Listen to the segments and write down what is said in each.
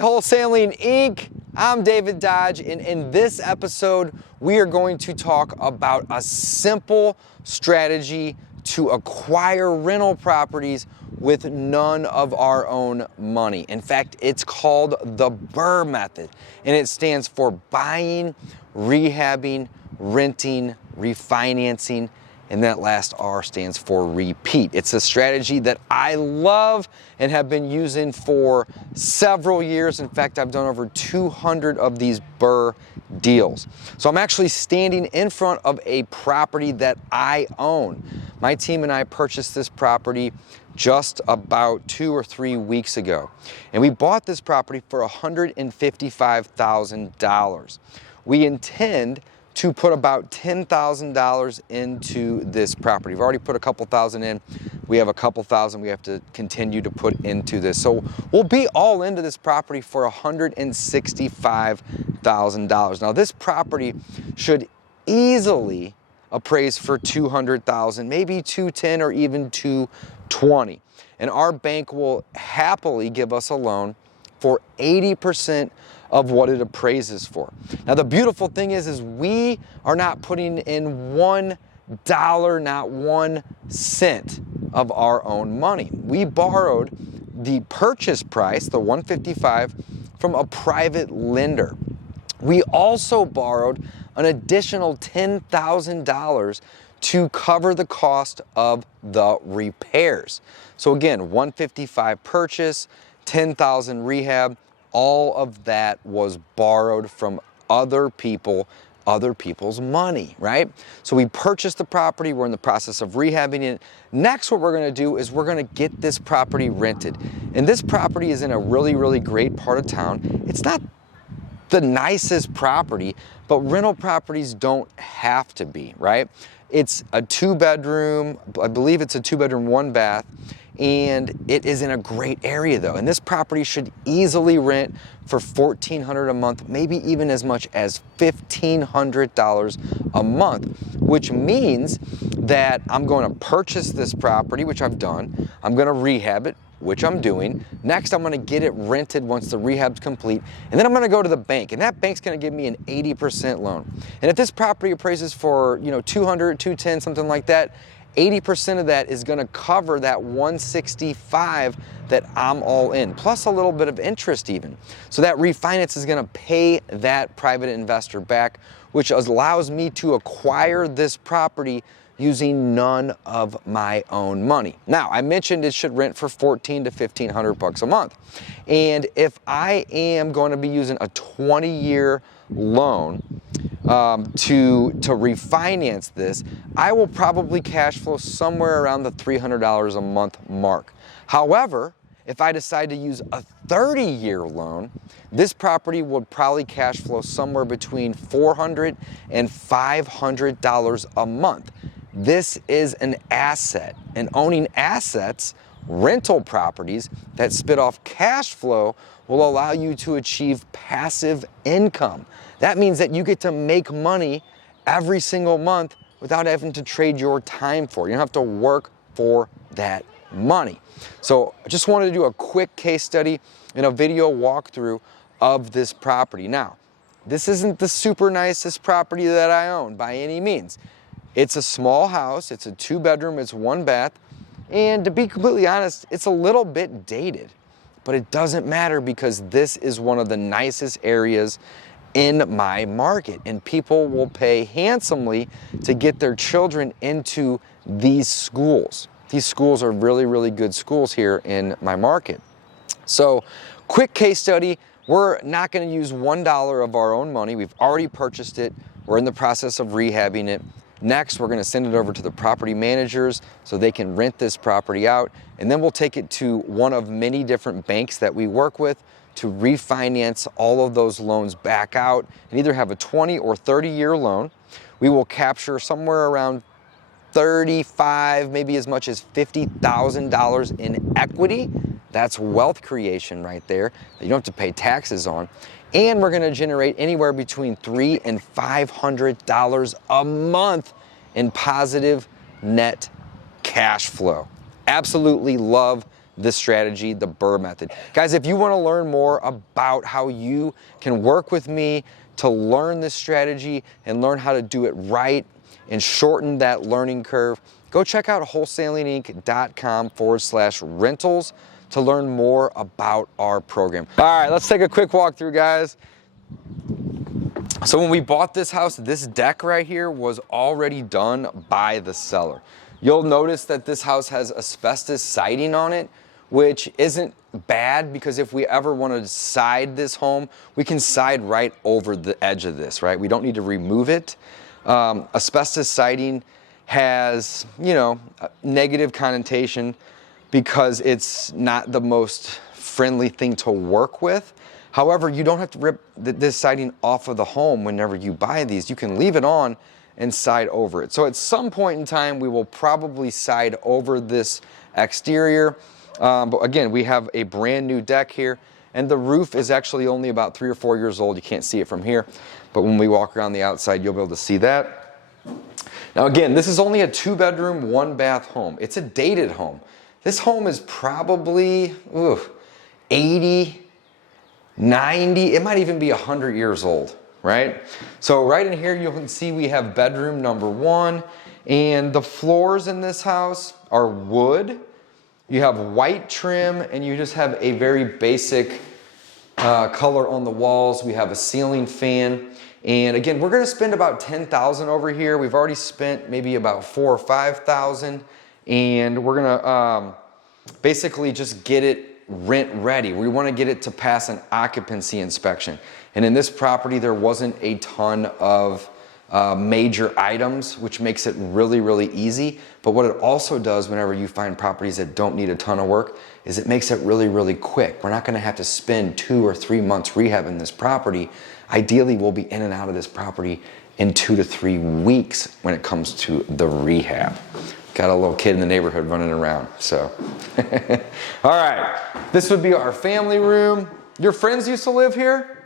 Wholesaling Inc. I'm David Dodge, and in this episode, we are going to talk about a simple strategy to acquire rental properties with none of our own money. In fact, it's called the BRRRR Method, and it stands for buying, rehabbing, renting, refinancing, and that last R stands for repeat. It's a strategy that I love and have been using for several years. In fact, I've done over 200 of these BRRRR deals. So I'm actually standing in front of a property that I own. My team and I purchased this property just about 2 or 3 weeks ago. And we bought this property for $155,000. We intend to put about $10,000 into this property. We've already put a couple thousand in. We have a couple thousand we have to continue to put into this. So we'll be all into this property for $165,000. Now this property should easily appraise for $200,000, maybe $210,000 or even $220,000. And our bank will happily give us a loan for 80% of what it appraises for. Now the beautiful thing is we are not putting in $1, not 1 cent of our own money. We borrowed the purchase price, the $155,000, from a private lender. We also borrowed an additional $10,000 to cover the cost of the repairs. So again, $155,000 purchase, $10,000 rehab. All of that was borrowed from other people's money, right? So we purchased the property, we're in the process of rehabbing it. Next, what we're gonna do is we're gonna get this property rented. And this property is in a really, really great part of town. It's not the nicest property, but rental properties don't have to be, right? It's a 2-bedroom, I believe it's a 2-bedroom, 1 bath, and it is in a great area though. And this property should easily rent for $1,400 a month, maybe even as much as $1,500 a month, which means that I'm going to purchase this property, which I've done. I'm going to rehab it, which I'm doing. Next, I'm going to get it rented once the rehab's complete. And then I'm going to go to the bank, and that bank's going to give me an 80% loan. And if this property appraises for, $200, $210, something like that, 80% of that is going to cover that $165,000 that I'm all in, plus a little bit of interest even. So that refinance is going to pay that private investor back, which allows me to acquire this property using none of my own money. Now, I mentioned it should rent for $1,400 to $1,500 a month. And if I am going to be using a 20-year loan to refinance this, I will probably cash flow somewhere around the $300 a month mark. However, if I decide to use a 30-year loan, this property would probably cash flow somewhere between $400 and $500 a month. This is an asset, and owning assets, rental properties that spit off cash flow, will allow you to achieve passive income. That means that you get to make money every single month without having to trade your time for it. You don't have to work for that money. So I just wanted to do a quick case study and a video walkthrough of this property. Now, this isn't the super nicest property that I own by any means. It's a small house, it's a 2-bedroom, it's 1 bath, and to be completely honest, it's a little bit dated. But it doesn't matter because this is one of the nicest areas in my market, and people will pay handsomely to get their children into these schools. These schools are really, really good schools here in my market. So, quick case study. We're not going to use $1 of our own money. We've already purchased it. We're in the process of rehabbing it. Next, we're going to send it over to the property managers so they can rent this property out, and then we'll take it to one of many different banks that we work with to refinance all of those loans back out and either have a 20 or 30-year loan. We will capture somewhere around $35,000, maybe as much as $50,000 in equity. That's wealth creation right there that you don't have to pay taxes on. And we're going to generate anywhere between $300 and $500 a month in positive net cash flow. Absolutely love this strategy, the BRRRR method. Guys, if you want to learn more about how you can work with me to learn this strategy and learn how to do it right and shorten that learning curve, go check out wholesalinginc.com/rentals to learn more about our program. All right, let's take a quick walk through, guys. So when we bought this house, this deck right here was already done by the seller. You'll notice that this house has asbestos siding on it, which isn't bad, because if we ever want to side this home, we can side right over the edge of this, right? We don't need to remove it. Asbestos siding has, you know, a negative connotation because it's not the most friendly thing to work with. However, you don't have to rip this siding off of the home whenever you buy these. You can leave it on and side over it. So at some point in time, we will probably side over this exterior. But again, we have a brand new deck here, and the roof is actually only about 3 or 4 years old. You can't see it from here, but when we walk around the outside, you'll be able to see that. Now again, this is only a 2-bedroom, 1-bath home. It's a dated home. This home is probably 80, 90, it might even be 100 years old, right? So right in here, you can see we have bedroom number 1, and the floors in this house are wood. You have white trim, and you just have a very basic color on the walls. We have a ceiling fan. And again, we're gonna spend about $10,000 over here. We've already spent maybe about $4,000 or $5,000, and we're gonna basically just get it rent ready. We want to get it to pass an occupancy inspection. And in this property, there wasn't a ton of major items, which makes it really, really easy. But what it also does whenever you find properties that don't need a ton of work is it makes it really, really quick. We're not going to have to spend 2 or 3 months rehabbing this property. Ideally, we'll be in and out of this property in 2 to 3 weeks when it comes to the rehab. Got a little kid in the neighborhood running around, so. All right, this would be our family room. Your friends used to live here?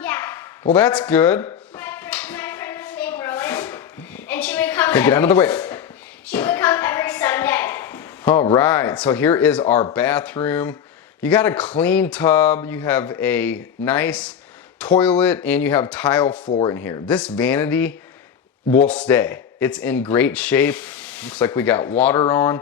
Yeah. Well, that's good. My friend was named Rowan, and she would come. Okay, get out of the way. She would come every Sunday. All right, so here is our bathroom. You got a clean tub, you have a nice toilet, and you have tile floor in here. This vanity will stay. It's in great shape. Looks like we got water on.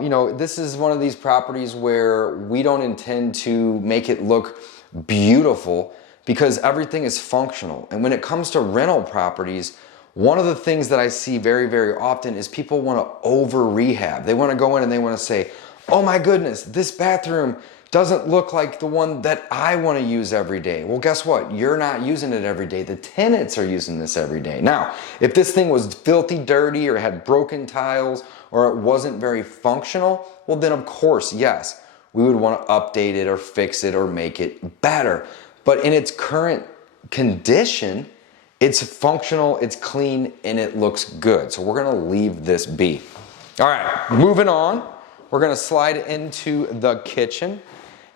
You know, this is one of these properties where we don't intend to make it look beautiful because everything is functional. And when it comes to rental properties, one of the things that I see very, very often is people want to over rehab. They want to go in and they want to say, oh my goodness, this bathroom doesn't look like the one that I want to use every day. Well, guess what? You're not using it every day. The tenants are using this every day. Now, if this thing was filthy dirty or had broken tiles or it wasn't very functional, well then of course, yes, we would want to update it or fix it or make it better. But in its current condition, it's functional, it's clean, and it looks good. So we're gonna leave this be. All right, moving on. We're gonna slide into the kitchen.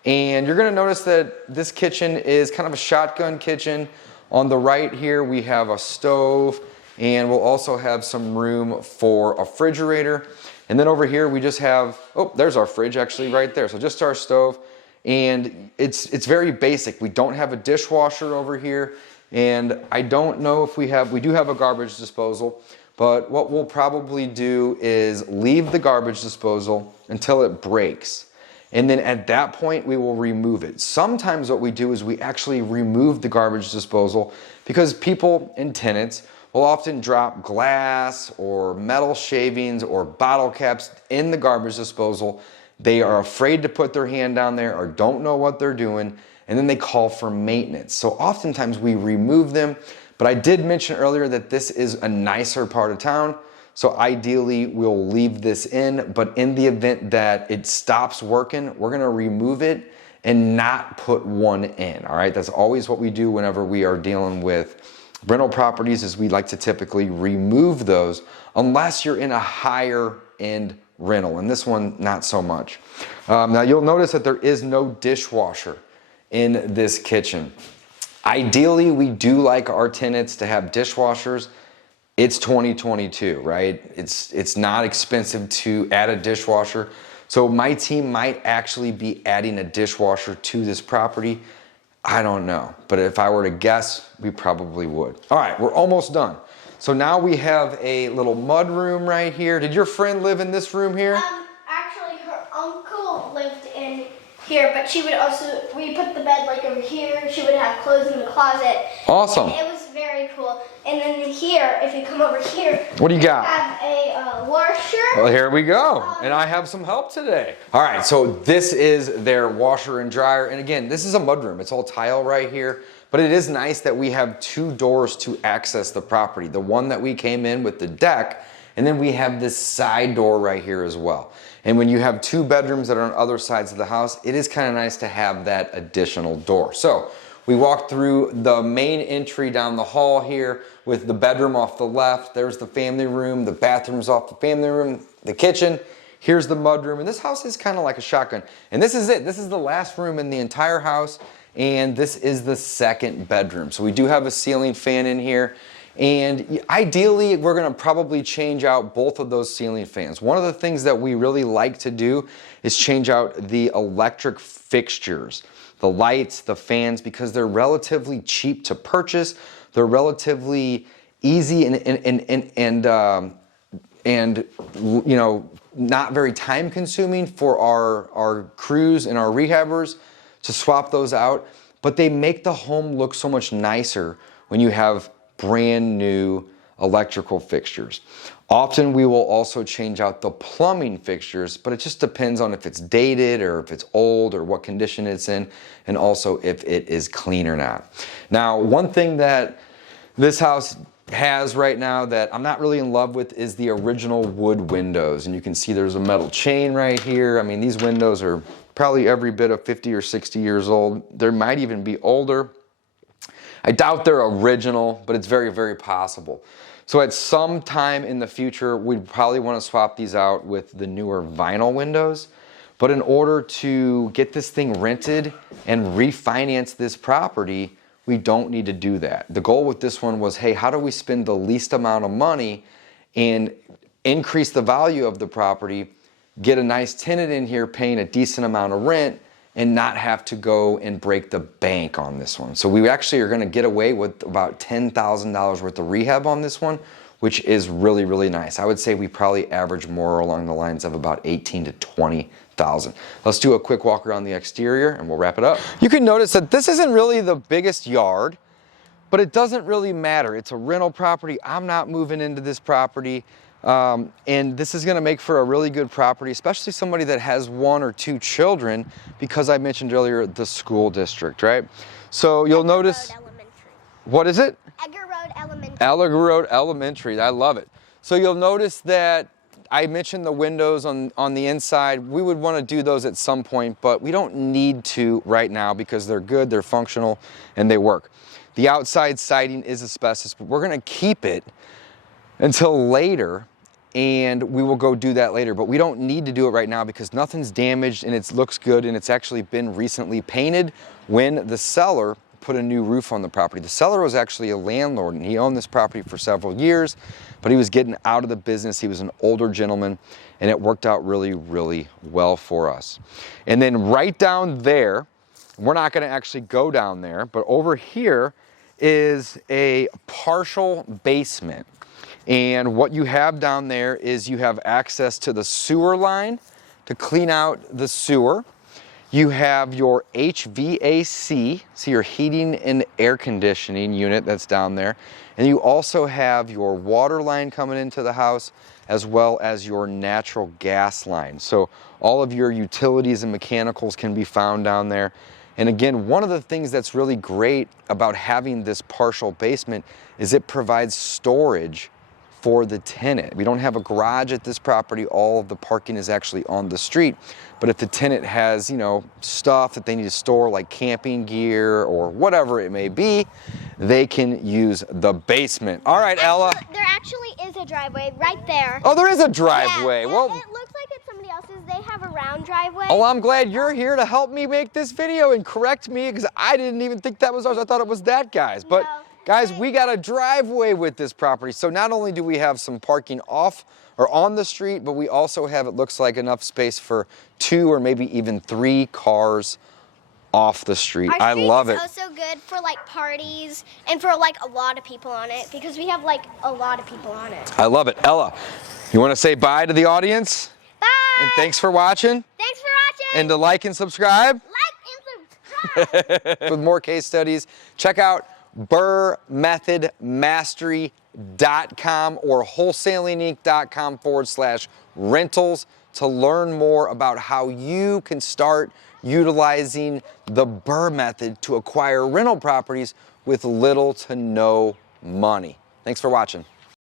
And you're gonna notice that this kitchen is kind of a shotgun kitchen. On the right here, we have a stove, and we'll also have some room for a refrigerator. And then over here, we just have, oh, there's our fridge actually right there. So just our stove, and it's very basic. We don't have a dishwasher over here, and I don't know if we do have a garbage disposal, but what we'll probably do is leave the garbage disposal until it breaks. And then at that point, we will remove it. Sometimes what we do is we actually remove the garbage disposal because people and tenants will often drop glass or metal shavings or bottle caps in the garbage disposal. They are afraid to put their hand down there or don't know what they're doing, and then they call for maintenance. So oftentimes we remove them, but I did mention earlier that this is a nicer part of town. So ideally we'll leave this in, but in the event that it stops working, we're gonna remove it and not put one in, all right? That's always what we do whenever we are dealing with rental properties, is we like to typically remove those unless you're in a higher end rental, and this one, not so much. Now you'll notice that there is no dishwasher in this kitchen. Ideally, we do like our tenants to have dishwashers. It's 2022, right? It's not expensive to add a dishwasher. So my team might actually be adding a dishwasher to this property. I don't know, but if I were to guess, we probably would. All right, we're almost done. So now we have a little mud room right here. Did your friend live in this room here? Actually, her uncle lived in here, but she would also, we put the bed like over here. She would have clothes in the closet. Awesome. And it was very cool. And then here, if you come over here, what do you got? I have a washer. Well, here we go. And I have some help today. All right, so this is their washer and dryer. And again, this is a mudroom. It's all tile right here. But it is nice that we have two doors to access the property. The one that we came in with the deck, and then we have this side door right here as well. And when you have two bedrooms that are on other sides of the house, it is kind of nice to have that additional door. So we walked through the main entry down the hall here with the bedroom off the left. There's the family room, the bathroom's off the family room, the kitchen. Here's the mudroom, and this house is kind of like a shotgun. And this is it. This is the last room in the entire house, and this is the second bedroom. So we do have a ceiling fan in here. And ideally, we're gonna probably change out both of those ceiling fans. One of the things that we really like to do is change out the electric fixtures, the lights, the fans, because they're relatively cheap to purchase. They're relatively easy and you know, not very time consuming for our crews and our rehabbers to swap those out, but they make the home look so much nicer when you have brand new electrical fixtures. Often we will also change out the plumbing fixtures, but it just depends on if it's dated or if it's old or what condition it's in, and also if it is clean or not. Now, one thing that this house has right now that I'm not really in love with is the original wood windows. And you can see there's a metal chain right here. I mean, these windows are probably every bit of 50 or 60 years old. They might even be older. I doubt they're original, but it's very, very possible. So at some time in the future, we'd probably want to swap these out with the newer vinyl windows. But in order to get this thing rented and refinance this property, we don't need to do that. The goal with this one was, hey, how do we spend the least amount of money and increase the value of the property, get a nice tenant in here paying a decent amount of rent, and not have to go and break the bank on this one. So we actually are gonna get away with about $10,000 worth of rehab on this one, which is really, really nice. I would say we probably average more along the lines of about $18,000 to $20,000. Let's do a quick walk around the exterior and we'll wrap it up. You can notice that this isn't really the biggest yard, but it doesn't really matter. It's a rental property. I'm not moving into this property. And this is gonna make for a really good property, especially somebody that has 1 or 2 children, because I mentioned earlier the school district, right? So you'll notice, what is it? Edgar Road Elementary. Edgar Road Elementary, I love it. So you'll notice that I mentioned the windows on the inside. We would wanna do those at some point, but we don't need to right now because they're good, they're functional, and they work. The outside siding is asbestos, but we're gonna keep it until later, and we will go do that later, but we don't need to do it right now because nothing's damaged and it looks good, and it's actually been recently painted when the seller put a new roof on the property. The seller was actually a landlord and he owned this property for several years, but he was getting out of the business. He was an older gentleman and it worked out really, really well for us. And then right down there, we're not gonna actually go down there, but over here is a partial basement. And what you have down there is you have access to the sewer line to clean out the sewer. You have your HVAC, so your heating and air conditioning unit that's down there. And you also have your water line coming into the house, as well as your natural gas line. So all of your utilities and mechanicals can be found down there. And again, one of the things that's really great about having this partial basement is it provides storage for the tenant. We don't have a garage at this property. All of the parking is actually on the street. But if the tenant has, you know, stuff that they need to store, like camping gear or whatever it may be, they can use the basement. All right, Ella. There actually is a driveway right there. Oh, there is a driveway. Yeah, well, it looks like it's somebody else's. They have a round driveway. Oh, I'm glad you're here to help me make this video and correct me, because I didn't even think that was ours. I thought it was that guy's. But No. Guys, we got a driveway with this property. So not only do we have some parking off or on the street, but we also have, it looks like, enough space for 2 or maybe even 3 cars off the street. I love it. Our street is also good for like parties and for like a lot of people on it because we have like a lot of people on it. I love it. Ella, you want to say bye to the audience? Bye! And thanks for watching. Thanks for watching! And to like and subscribe. Like and subscribe! With more case studies, check out BRRRRMastery.com or wholesalinginc.com/rentals to learn more about how you can start utilizing the BRRRR method to acquire rental properties with little to no money. Thanks for watching.